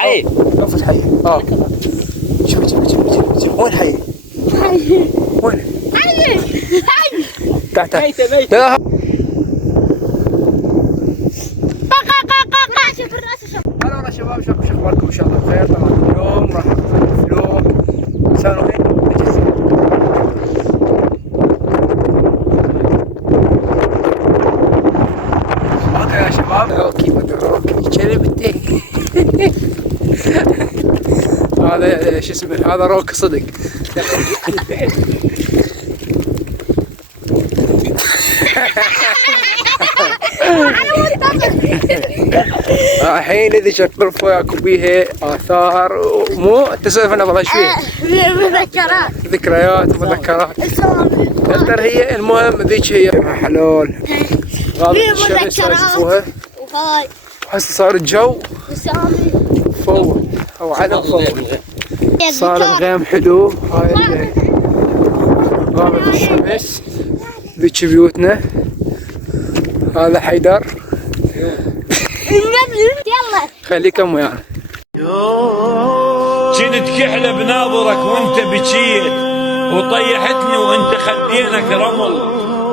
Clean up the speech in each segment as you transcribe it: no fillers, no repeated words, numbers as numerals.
حي نفس حي. شوف وين حي؟ وين؟ تحت. لا هلا والله شباب، شو اخباركم؟ ان شاء الله بخير. طبعا اليوم راح اخذ فلوق سانو وين؟ اوكي يا شباب، اوكي بدروكي شربتي. هذا شو اسمه، هذا روك صدق. الحين اذا شكل وياكم بيها اثار مو تسولف انا والله شوي ذكريات ومذكرات. تذكر هي المهم ذيك هي حلول غابة الشمس تشوفوها. هسه صار الجو فول او عدم فول، صار الغيم حلو. هاي غابة الشمس، ذيك بيوتنا. هذا حيدر. يلا خليكم ويانا. كنت كحلة بناظرك وانت بكيت، وطيحتني وانت خلينك رمل،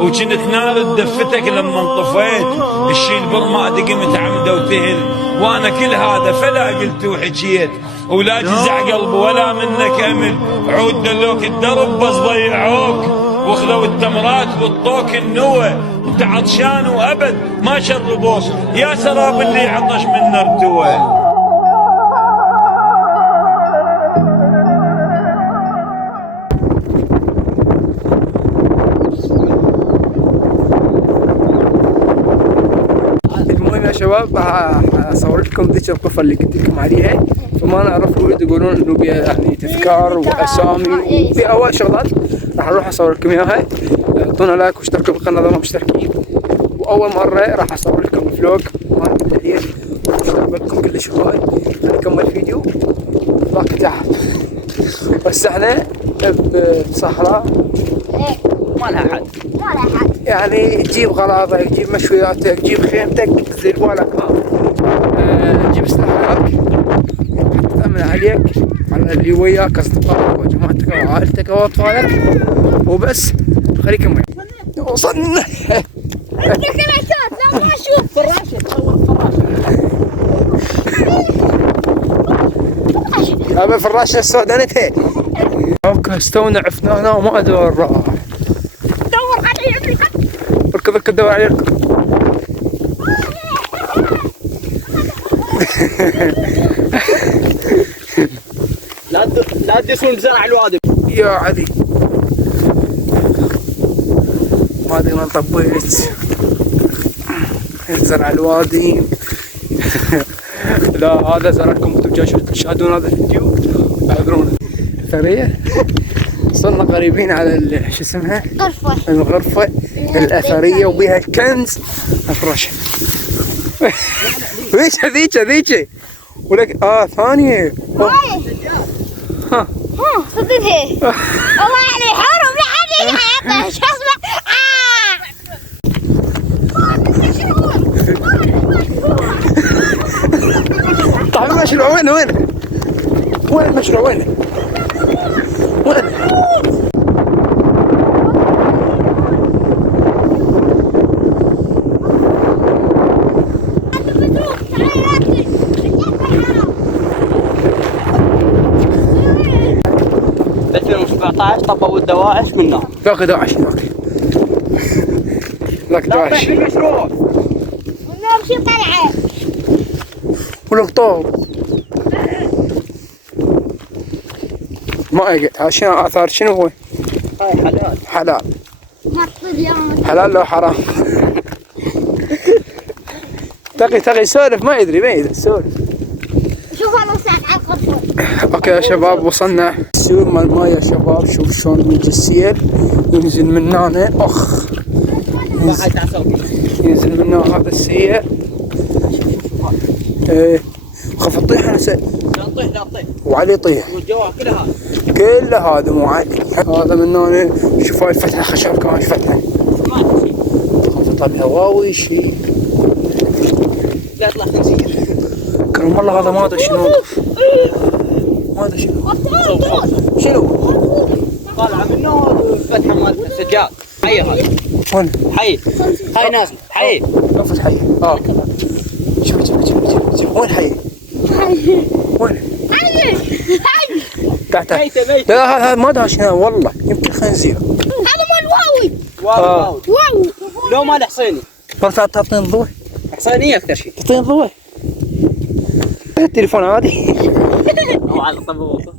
وكنت نار دفتك لما انطفيت، الشيل برما دقمت عمده وتهل، وانا كل هذا فلا قلت وحكيت، ولا جزع قلب ولا منك امل، عود دلوك الدرب بس ضيعوك، واخذوا التمرات والطوك النوى، انت عطشان وابد ما شربوك، يا سراب اللي عطش من نرتوى. المهم يا شباب اصور لكم ذيك القفه اللي قلت لكم عليها، فما نعرف الولد يقولون انه بيها يعني تذكار واسامي وفي اول شغلات. راح اروح اصور لكم اياها. اعطونا لايك واشتركوا بالقناه اذا ما مشتركين. واول مره راح اصور لكم فلوج مال التحليل، مستقبلكم كلش هواي. نكمل الفيديو باقي تحت. بس احنا بصحراء ما لها حد، يعني تجيب غراضك، تجيب مشوياتك، تجيب خيمتك، تنزل بالك تجيب سلاحك، تأمن عليك على اللي وياك، اصدقائك وجماعتك وعائلتك واطفالك وبس. خليكم معي. وصلنا. هذا الفراشة السودانية. اوكي استونا عفنانا وما ادري وين راح. دور علي اركض دور علي اركض. لا تدسون بزرع الوادي يا عدي. ما ادري وين طبيت. زرع الوادي. لا هذا زرعكم انتم جايين تشاهدون هذا الفيديو تعذرونا. ثرية صرنا قريبين على شو اسمها؟ الغرفة الأثرية وبها الكنز أفرش. ذيك ولك ثانية. ها صدقها والله يعني حرام لا حد يحيطه شو اسمه. طيب المشروع وين؟ وين المشروع وين؟ طبوا الدواعش منه. ذاك داعش ذاك داعش. المشروع نمشي طلعه ولك طوب ما اجت. عشان اثار شنو هو؟ هاي حلال. حلال لو حرام. تقي سولف ما يدري سولف. شوف انا وسعت على الغرفه. اوكي يا شباب وصلنا السور مال الماء يا شباب. شوف شلون يجي السيل ينزل من هنا. ينزل من هنا هذا السيل. ايه خف تطيح. انا لا تطيح وعلي يطيح. والجواب كل هذا مو عادي. هذا من هنا. شوف هاي الفتحه خشب كمان فتحه. طلع هواوي شيء. لا يطلع خنزير. اكرم والله هذا ما ادري شنو. ما ادري شنو. شنو؟ طالعه منه فتحه مال السجاد. حي هذا. وين؟ حي. هاي ناس حي. نفس حي. شوف وين حي؟ وين؟ تحت. لا هذا ما ادري شنو والله، يمكن خنزير. هذا مال واوي. واو. واو. لو مال حصيني. بس تعطيني ضوء. حصينية اكثر شيء. تعطيني ضوء. التليفون عادي. او على طبوطه.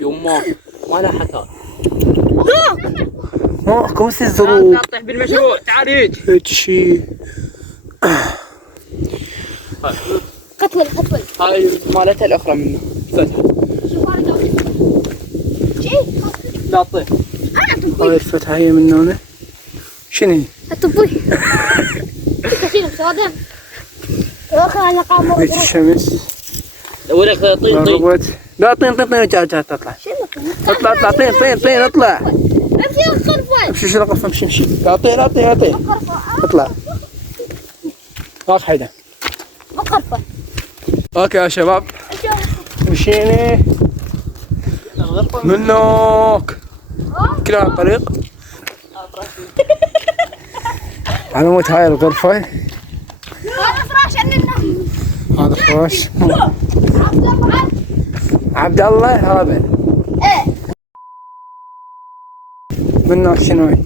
يمه ما له حتى. ماكو مثل الظروف. تطيح بالمشروع تعال هيك. هيك شيء. قطول. هاي مالتها الاخرى منه. فتحه. لا تطيح. هاي الفتحة هي من هنا. شنو هي؟ الطبوي. كثير بسوداء. انا قام بيت الشمس. وريك طين. قربت. لا طين تعال تطلع. اطلع طين اطلع. امشي الغرفة. امشي الغرفة امشي. لا طين اطلع. هاك حيدا. الغرفة. اوكي يا شباب. مشينا منك كل على الطريق. على مود هاي الغرفة. هذا فراش عندنا. هذا فراش. عبد الله هذا. ايه. منك شنو هي؟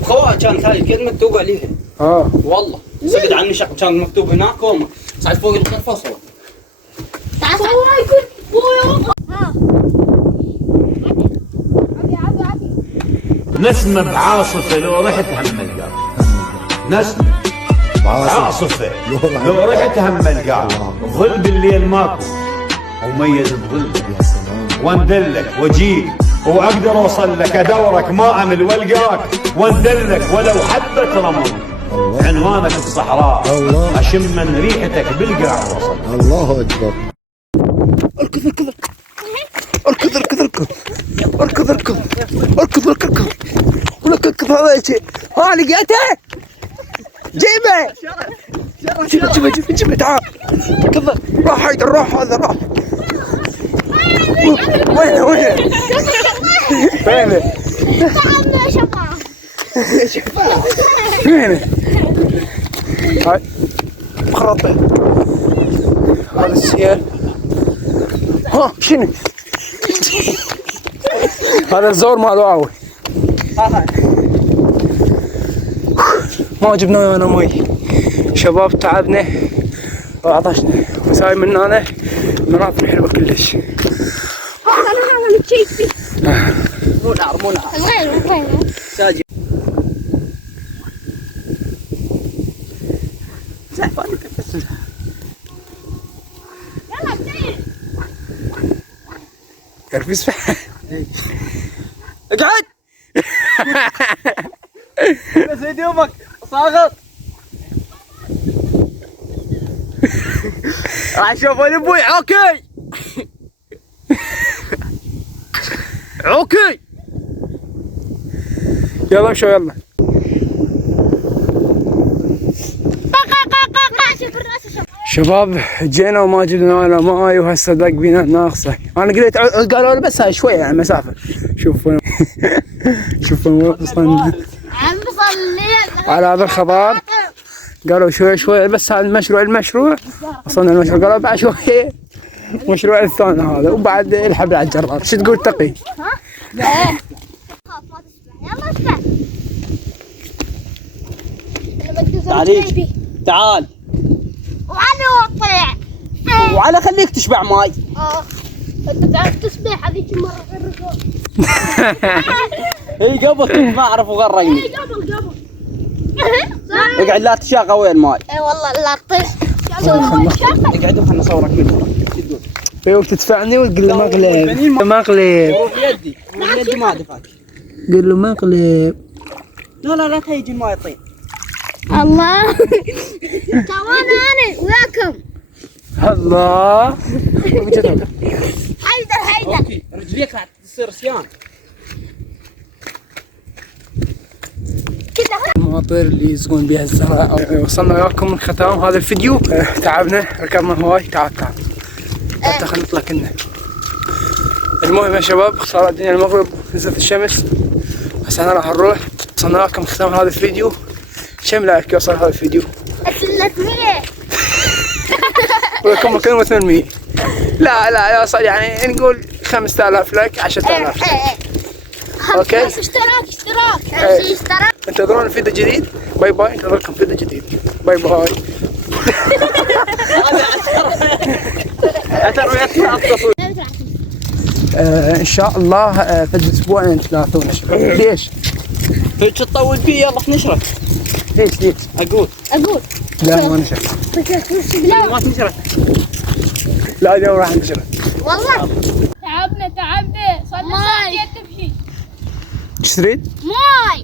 بخوها كانت هاي الكلمة مكتوبة عليها. والله سقط عني شق كان مكتوب هناك وما صعد فوق الغرفة صور. تعال. نسمة بعاصفة لو رحت هم القاع. نسمة بعاصفة لو رحت هم القاع. ظل بالليل ماكو وميز بظل. واندلك واجيك واقدر اوصل لك ادورك ما امل والقاك واندلك ولو حبة رمل. عنوانك الصحراء اشم من ريحتك بالقاع وصل. الله اكبر. اركض هذا شيء. ها لقيته. جيبه تعال. كذا راح هذا راح. وين فينه؟ هاي مخرطة. هذا السيال. ها شنو؟ هذا الزور مال واوي. ما جبنا ويانا مي. شباب تعبنا وعطشنا وساي من هنا مناظر حلوة كلش. مو نار الغير ساجي. يعرف يسبح. اقعد. بس هدومك صاغط. راح شوف ابوي عوكي. يلا مشوا يلا. شباب جينا وما جبنا ولا ماي وهسه دق بينا ناقصه. انا قلت قالوا بس هاي شويه يعني مسافه. شوف وين وصلنا عم بصلي على هذا الخضار. قالوا شوي بس هذا المشروع وصلنا المشروع. قالوا بعد شويه مشروع الثاني هذا وبعد الحبل على الجرار. شو تقول تقي؟ ها؟ يلا اسبح. تعال. وعلي وطلع. وعلى خليك تشبع ماي. انت تعرف تسبح هذيك المره غرقوا. اي قبل كنت ما اعرف وغرقني. قبل اقعد لا تشاقى وين ماي. اي والله لا طيش. اقعدوا خلنا نصورك منه. في وقت تدفعني وتقول له مقلب. يدي ما دفعك. قل له مقلب. لا تهيج الماي يطير. الله. كمان انا وياكم. الله. حيدر. اوكي رجليك راح تصير صيان. كذا المطر اللي يسقون بها الزرع. وصلنا وياكم من ختام هذا الفيديو. تعبنا، ركبنا هواي. تعال خلينا نطلع كنا. المهم يا شباب، صار الدنيا المغرب، نزلت الشمس، بس انا راح نروح. وصلنا لكم ختام هذا الفيديو. كم لايك يوصل هذا الفيديو؟ 300. ولكم مكان 800. لا يوصل يعني نقول 5000 لايك، 10000. اوكي. اشتراك. انتظرونا فيديو جديد. باي باي، انتظركم فيديو جديد. باي باي. ان شاء الله في اسبوعين 3 ونشرب. ليش؟ هيك تطول فيه. يلا نشرب. ليش؟ اقول لا ما نشرب. ما تنشرب. لا اليوم راح نشرب والله تعبنا صار لنا ساعتين تمشي. ايش تريد؟ ماي